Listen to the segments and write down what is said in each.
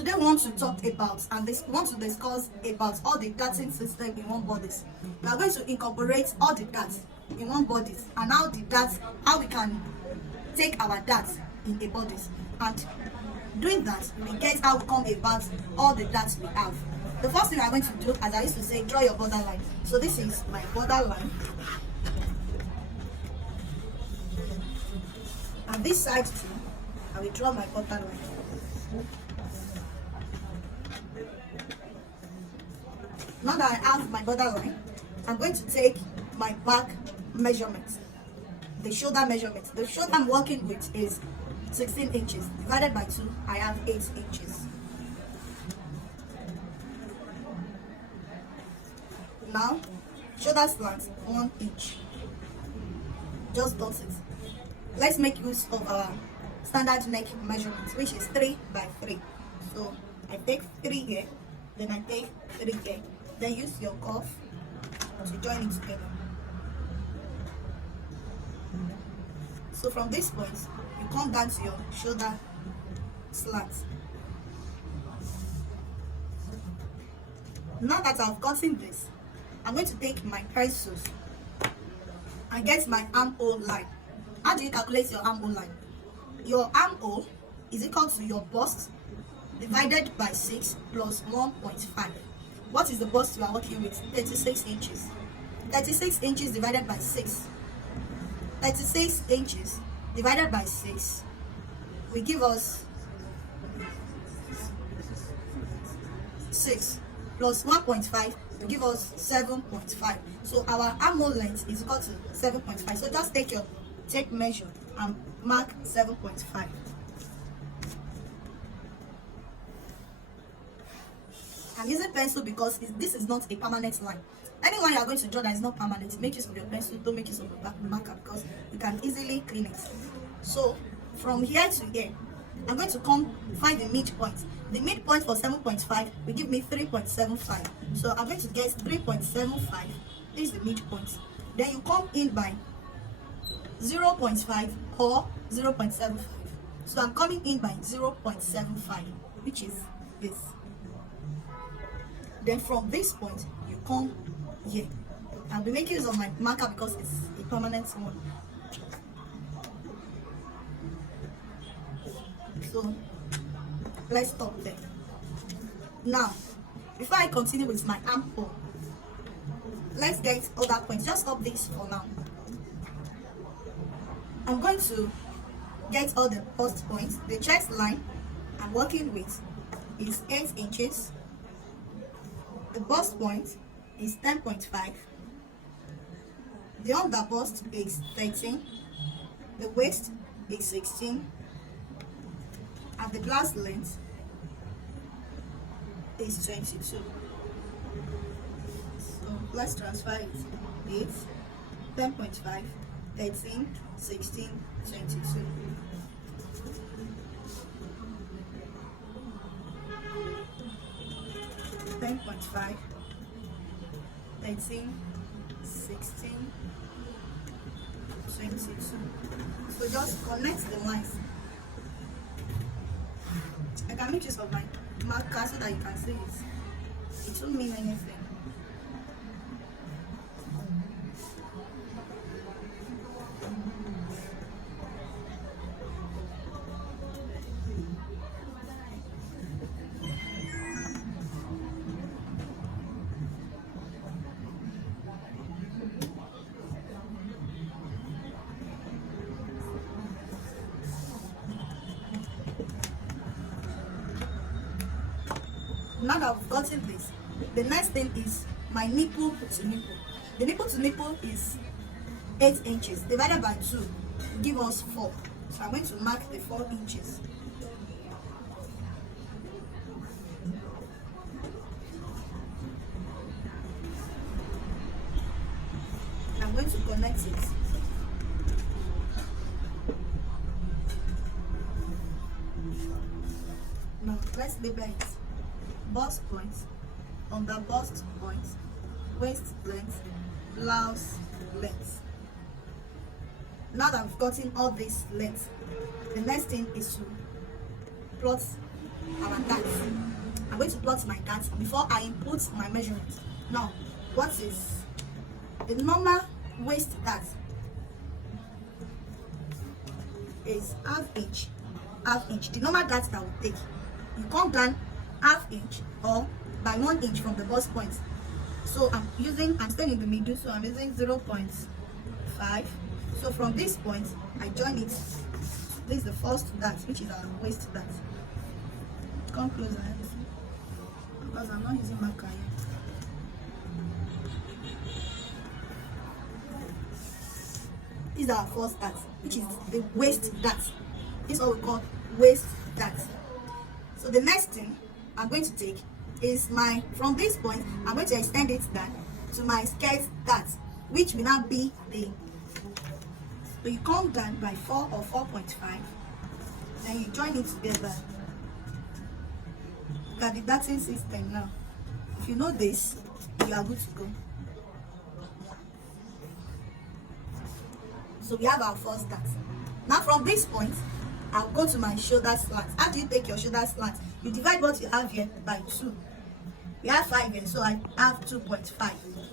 Today we want to talk about and want to discuss about all the darting system in one bodice. We are going to incorporate all the darts in one bodice and how we can take our darts in a bodice. And doing that, we get how we come about all the darts we have. The first thing we are going to do, as I used to say, draw your borderline. So this is my borderline. And this side too, I will draw my borderline. Now that I have my borderline, I'm going to take my back measurements, the shoulder measurement. The shoulder I'm working with is 16 inches. Divided by 2, I have 8 inches. Now, shoulder slant, 1 inch. Just dot it. Let's make use of our standard neck measurement, which is 3 by 3. So, I take 3 here, then I take 3 here. Then use your cuff to join it together. So from this point, you come down to your shoulder slant. Now that I've gotten this, I'm going to take my pencils and get my armhole line. How do you calculate your armhole line? Your armhole is equal to your bust divided by 6 plus 1.5. What is the bust you are working with? 36 inches. 36 inches divided by 6. 36 inches divided by 6 will give us 6 plus 1.5 will give us 7.5. So our armhole length is equal to 7.5. So just take your tape measure and mark 7.5. I'm using pencil because this is not a permanent line. Anyone you are going to draw that is not permanent, make use of your pencil, don't make use of your marker because you can easily clean it. So from here to here, I'm going to come find the midpoint. The midpoint for 7.5 will give me 3.75. So I'm going to get 3.75. This is the midpoint. Then you come in by 0.5 or 0.75. So I'm coming in by 0.75, which is this. Then from this point, you come here. I'll be making use of my marker because it's a permanent one. So, let's stop there. Now, before I continue with my armhole, let's get other points. Just stop this for now. I'm going to get all the post points. The chest line I'm working with is 8 inches. The bust point is 10.5. The under bust is 13. The waist is 16. And the glass length is 22. So let's transfer it. 8, 10.5, 13, 16, 22. 10.5, 13, 16, 22. So just connect the lines. I can make use of my marker so that you can see it. It won't mean anything. Now that I've gotten this, the next thing is my nipple to nipple. The nipple to nipple is 8 inches divided by 2 will give us 4. So I'm going to mark the 4 inches. I'm going to connect it. Now let's label it. Bust point, under bust point, waist length, blouse length. Now that I've gotten all this length, the next thing is to plot our dart. I'm going to plot my dart before I input my measurements. Now, what is the normal waist dart? Is half inch. The normal dart that we take, you come down half inch or by 1 inch from the bust point. So I'm staying in the middle, so I'm using 0.5. So from this point I join it. This is the first dart, which is our waist dart. Come closer, because I'm not using marker here. This is our first dart, which is the waist dart. This is what we call waist dart. So the next thing I'm going to take is from this point, I'm going to extend it down to my skirt dart, which will now be the, so you come down by 4 or 4.5, then you join it together. Look at the darting system now. If you know this, you are good to go. So we have our first dart. Now from this point, I'll go to my shoulder slant. How do you take your shoulder slant? You divide what you have here by 2. We have 5 here, so I have 2.5.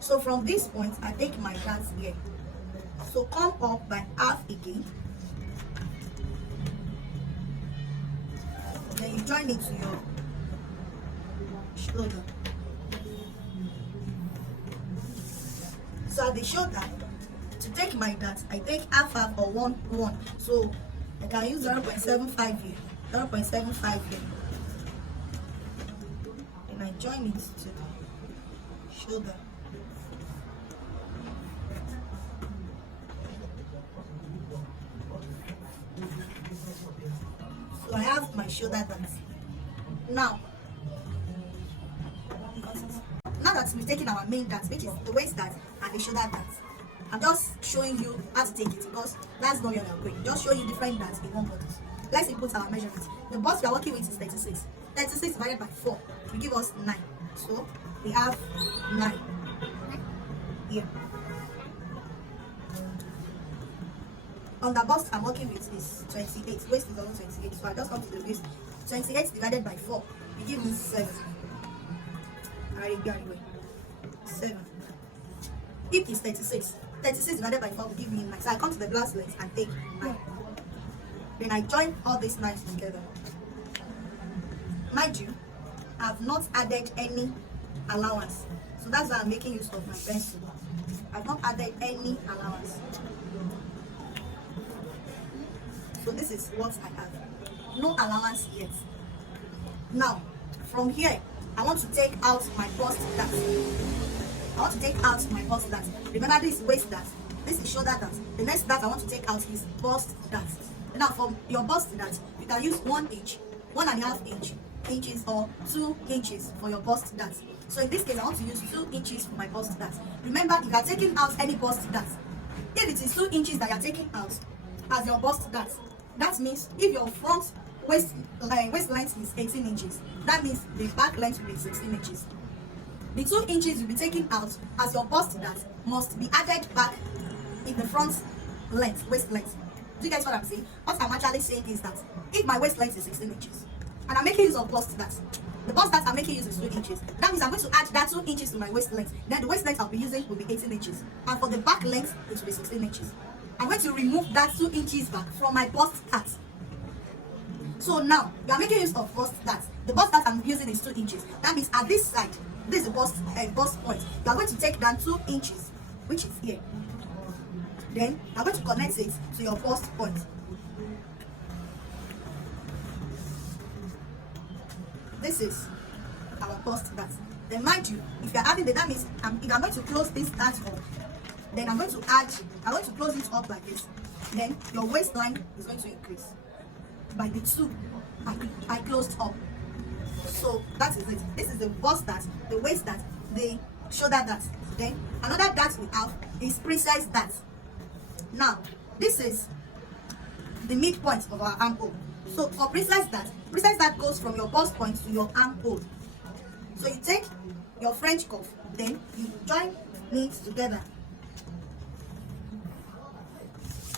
So from this point, I take my dart here. So come up by half again. Then you join it to your shoulder. So at the shoulder, to take my dart, I take half or 1. So I can use 0.75 here. 0.75 here. And I join it to the shoulder. So I have my shoulder dart. Now that we've taken our main dart, which is the waist dart and the shoulder dart, I'm just showing you how to take it, because that's not your going. Just showing you different darts in one body. Let's input our measurements. The bust we are working with is 36. 36 divided by 4 will give us 9. So we have 9 here. On the bust I'm working with is 28. Waist is also 28. So I just come to the waist. 28 divided by 4 will give me 7. Alright, go anyway. 7. Hip is 36. 36 divided by 4 will give me 9. So I come to the glass length and take 9. Then I join all these 9s together. Mind you, I have not added any allowance. So that's why I'm making use of my pencil. I've not added any allowance. So this is what I have. No allowance yet. Now, from here, I want to take out my bust dart. I want to take out my bust dart. Remember, this is waist dart. This is shoulder dart. The next dart I want to take out is bust dart. Now, for your bust dart, you can use 1 inch, 1.5 inches, or 2 inches for your bust dart. So in this case, I want to use 2 inches for my bust dart. Remember, if you are taking out any bust dart, if it is 2 inches that you are taking out as your bust dart, that means if your front waist length is 18 inches, that means the back length will be 16 inches. The 2 inches you'll be taking out as your bust dart must be added back in the front length, waist length. Do you guys what I'm saying? What I'm actually saying is that if my waist length is 16 inches and I'm making use of bust dart, the bust dart I'm making use is 2 inches. That means I'm going to add that 2 inches to my waist length. Then the waist length I'll be using will be 18 inches. And for the back length, it will be 16 inches. I'm going to remove that 2 inches back from my bust dart. So now, we are making use of bust dart. The bust dart I'm using is 2 inches. That means at this side, this is the bust point. You are going to take down 2 inches, which is here. Then, you are going to connect it to your bust point. This is our bust dart. Then mind you, if you are adding the, that means if I'm going to close this dart up, then I'm going to close it up like this. Then your waistline is going to increase by the 2 I closed up. So that is it. This is the bust dart, the waist dart, the shoulder dart. Then another dart we have is precise dart. Now this is the midpoint of our armhole. So for precise dart goes from your bust point to your armhole. So you take your French cuff, then you join it together.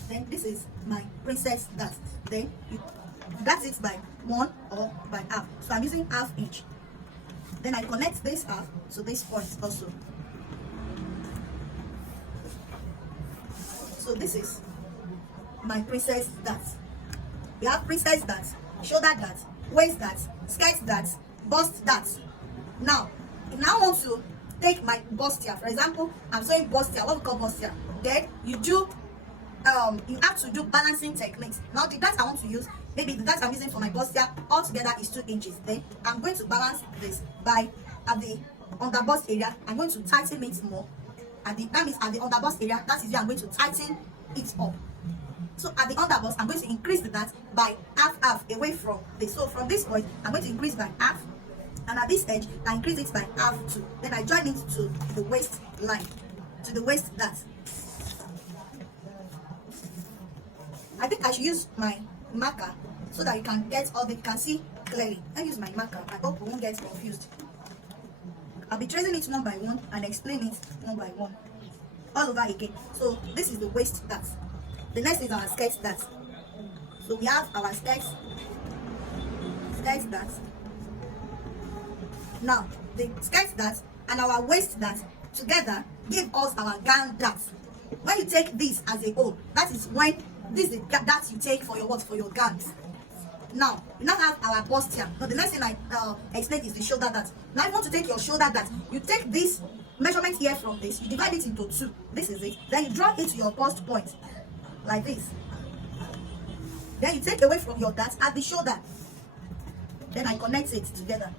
Then this is my princess dart. Then you That's it by 1 or by half. So I'm using half inch. Then I connect this half to this point also. So this is my princess dart. We have princess dart, shoulder dart, waist dart, skirt dart, bust dart. Now want to take my bustier. For example, I'm sewing bustier, what we call bustier. Then you have to do balancing techniques. Now the dart I want to use, maybe the dart I'm using for my bustier altogether is 2 inches. Then I'm going to balance this by at the underbust area. I'm going to tighten it more. That means at the underbust area, that is where I'm going to tighten it up. So at the underbust, I'm going to increase the dart by half away from this. So from this point, I'm going to increase by half, and at this edge, I increase it by half too. Then I join it to the waist line, to the waist dart. I think I should use my marker so that you can get all the, you can see clearly. I use my marker. I hope we won't get confused. I'll be tracing it one by one and explain it one by one all over again. So this is the waist dart. The next is our skirt dart. So we have our skirt dart. Now the skirt dart and our waist dart together give us our gown dart. When you take this as a whole, that is when this is the dart you take for your what, for your gowns. Now we now have our bustier. Now the next thing I explain is the shoulder dart. Now you want to take your shoulder dart, you take this measurement here from this, you divide it into 2. This is it. Then you draw it to your bust point like this. Then you take away from your dart at the shoulder. Then I connect it together.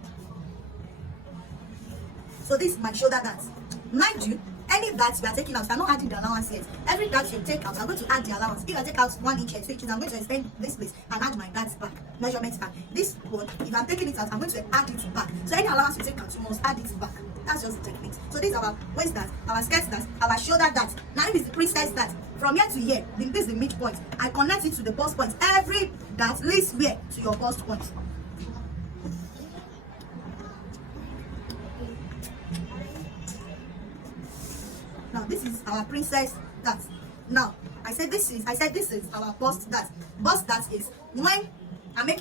So this is my shoulder dart. Mind you, any dart you are taking out, I'm not adding the allowance yet. Every dart you take out, I'm going to add the allowance. If I take out 1 inch and 2 inches, I'm going to extend this place and add my dart back, measurement back. This one, if I'm taking it out, I'm going to add it back. So any allowance you take out, you must add it back. That's just the technique. So this is our waist dart, our skirt dart, our shoulder dart. Now this is the princess dart. From here to here, this is the midpoint. I connect it to the bust point. Every dart leads where to your bust point. Now this is our princess dart. Now I said this is our bust dart. Bust dart is when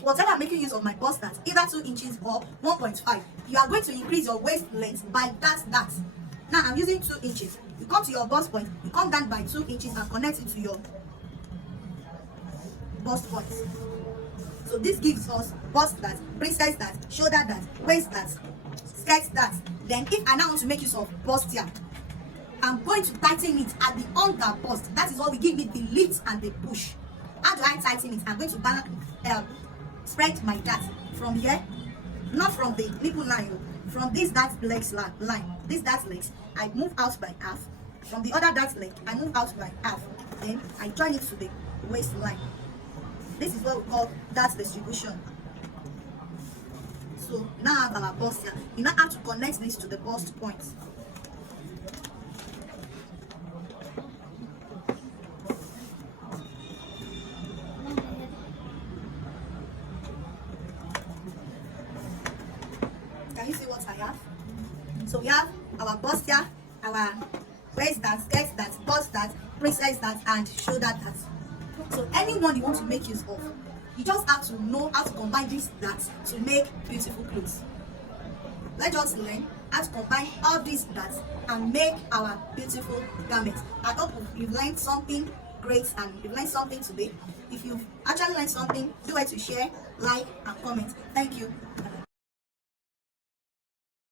whatever I'm making use of my bust dart, either 2 inches or 1.5. You are going to increase your waist length by that dart. Now I'm using 2 inches. You come to your bust point, you come down by 2 inches and connect it to your bust point. So this gives us bust dart, princess dart, shoulder dart, waist dart, skirt dart. Then if I now want to make use of bustier, I'm going to tighten it at the under bust. That is what will give me the lift and the push. How do I tighten it? I'm going to balance, spread my dart from here, not from the nipple line, from this dart legs line. This dart legs, I move out by half. From the other dart leg, I move out by half. Then I join it to the waistline. This is what we call dart distribution. So now I have our bust here. You now have to connect this to the bust point. Can you see what I have? So we have our bustier, our waist dart, skirt dart, bust dart, princess dart, and shoulder dart. So anyone you want to make use of, you just have to know how to combine these darts to make beautiful clothes. Let's just learn how to combine all these darts and make our beautiful garments. I hope you've learned something great and you've learned something today. If you've actually learned something, do it to share, like, and comment. Thank you.